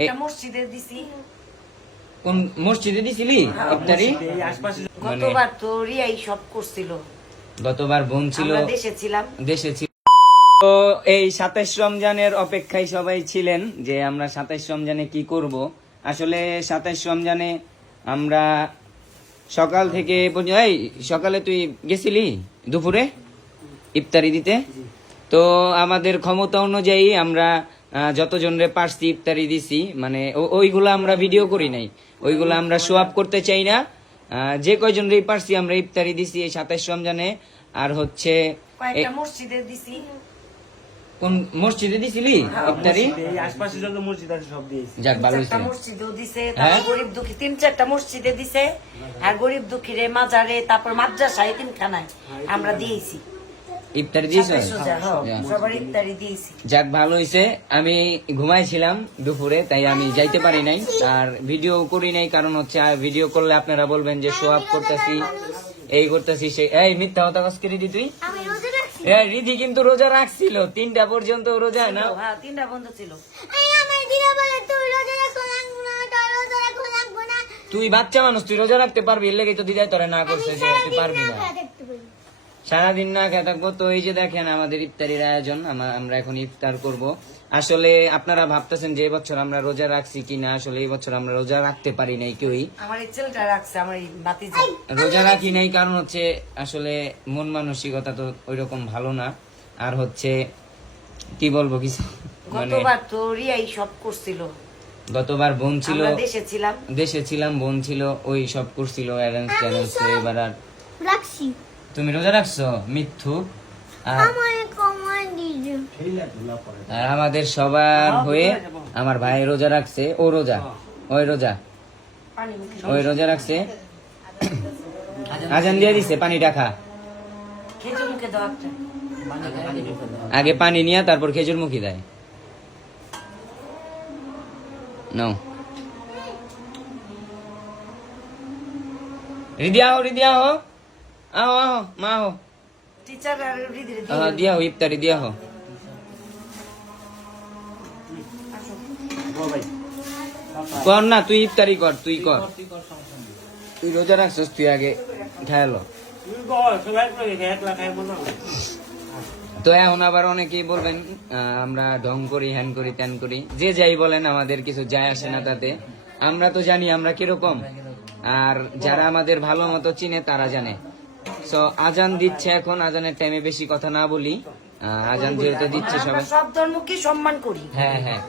একটা মসজিদে দিছি। কোন মসজিদে দিছিলি? ইফতারি এই আশপাশে। মানে গতবার তো রিয়াই সব করছিল। গতবার বোন ছিল। দেশে ছিলাম। দেশে ছিল। তো এই সাতাইশ রমজানের অপেক্ষায় সবাই ছিলেন যে আমরা সাতাইশ রমজানে কি করব। আসলে সাতাইশ রমজানে আমরা সকাল থেকে এই সকালে তুই গেছিলি দুপুরে? ইফতারি দিতে? তো আমাদের ক্ষমতা অনুযায়ী আমরা যতজনরে পারছি ইফতারি দিছি মানে ওইগুলো আমরা ভিডিও করি নাই। ওইগুলো আমরা শো আপ করতে চাই না। যে কয়জন রে পারছি আমরা ইফতারি দিছি এই সাতাইশ রমজানে। আর হচ্ছে মসজিদে দিছি। কোন মসজিদে দিছিলি ইফতারি? আশপাশে যত মসজিদ আছে সব দিয়েছি। যাক ভালো চারটা মসজিদেও দিছে হ্যাঁ? তারপর গরিব দুঃখী তিন চারটা মসজিদে দিছে। আর গরিব দুঃখীরে মাজারে তারপর মাদ্রাসায় তিনখানায় আমরা দিয়েছি। ইফতারি দিয়েছ? সাতাইশ রোজা, সবার ইফতারি দিয়েছি। যাক ভালো হয়েছে আমি ঘুমাইছিলাম দুপুরে তাই আমি যাইতে পারি নাই। আর ভিডিও করি নাই কারণ হচ্ছে আর ভিডিও করলে আপনারা বলবেন যে শো আপ করতেছি এই করতেছি সেই এই মিথ্যা কথা কস রিদি তুই? আমি রোজা রাখছি। এই রিদি কিন্তু রোজা রাখছিল। তিনটা পর্যন্ত রোজা না? হ্যাঁ তিনটা বন্ধ ছিল। এই আমার দিদা বলে তুই তুই তুই বাচ্চা মানুষ তুই রোজা রাখতে পারবি এর লেগে তো দিদাই তোরা না করছে যে তুই পারবি না। সারাদিন না খেয়ে থাকব। তো এই যে দেখেন আমাদের ইফতারির আয়োজন আমরা এখন ইফতার করব। আসলে আপনারা ভাবতেছেন যে এবছর আমরা রোজা রাখছি কিনা? আসলে এই বছর আমরা রোজা রাখতে পারি নাই কেউই। আমার ছেলেটা রাখছে আমার এই রোজা রাখি নাই কারণ হচ্ছে আসলে মন মানসিকতা তো ওইরকম ভালো না। আর হচ্ছে কি বলব কিছু? মানে গতবার তো রিয়াই সব করছিল। গতবার বোন ছিল। দেশে ছিলাম। দেশে ছিলাম বোন ছিল ওই সব করছিল অ্যারেঞ্জ ট্যারেঞ্জ এবার আর রাখছি। তুমি রোজা রাখছো? মিথ্যু। আর আমাদের সবার হয়ে আমার ভাই রোজা রাখছে। ও রোজা, ওই রোজা। ওই রোজা রাখছে। আজান দিয়ে দিছে পানি রাখা আগে পানি নিয়ে তারপর খেজুর মুখি দেয়। নাও। রিদি আহো রিদি আহো আহো আহো মা আহো। টিচার আর দিয়া হো ইফতারি দিয়া হো। কর না তুই ইফতারি কর তুই কর। তুই রোজা রাখছিস তুই আগে খেয়ালো তো এখন আবার অনেকেই বলবেন আমরা ঢং করি হ্যান করি ত্যান করি। যে যাই বলেন আমাদের কিছু যায় আসে না তাতে। আমরা তো জানি আমরা কীরকম। আর যারা আমাদের ভালো মতো চিনে তারা জানে। তো আজান দিচ্ছে এখন আজানের টাইমে বেশি কথা না বলি। আজান যেহেতু দিচ্ছে সবাই। সব ধর্মকে সম্মান করি। হ্যাঁ হ্যাঁ।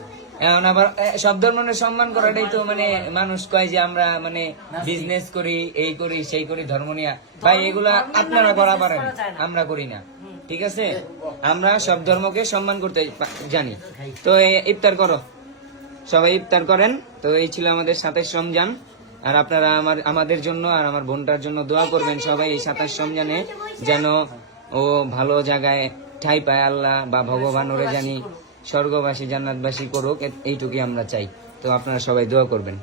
এখন আবার সব ধর্মের সম্মান করাটাই তো মানে মানুষ কয় যে আমরা মানে বিজনেস করি এই করি সেই করি ধর্ম নিয়ে। ভাই এগুলা আপনারা করা পারেন। আমরা করি না। ঠিক আছে? আমরা সব ধর্মকে সম্মান করতে জানি। তো ইফতার করো। সবাই ইফতার করেন। তো এই ছিল আমাদের সাতাইশ রমজান। আর আপনারা আমার, আমাদের জন্য আর আমার বোনটার জন্য দোয়া করবেন সবাই এই সাতাশ রমজানে যেন ও ভালো জায়গায় ঠাই পায় আল্লাহ বা ভগবান ওরে জানি, স্বর্গবাসী, জান্নাতবাসী করুক এইটুকুই আমরা চাই। তো আপনারা সবাই দোয়া করবেন।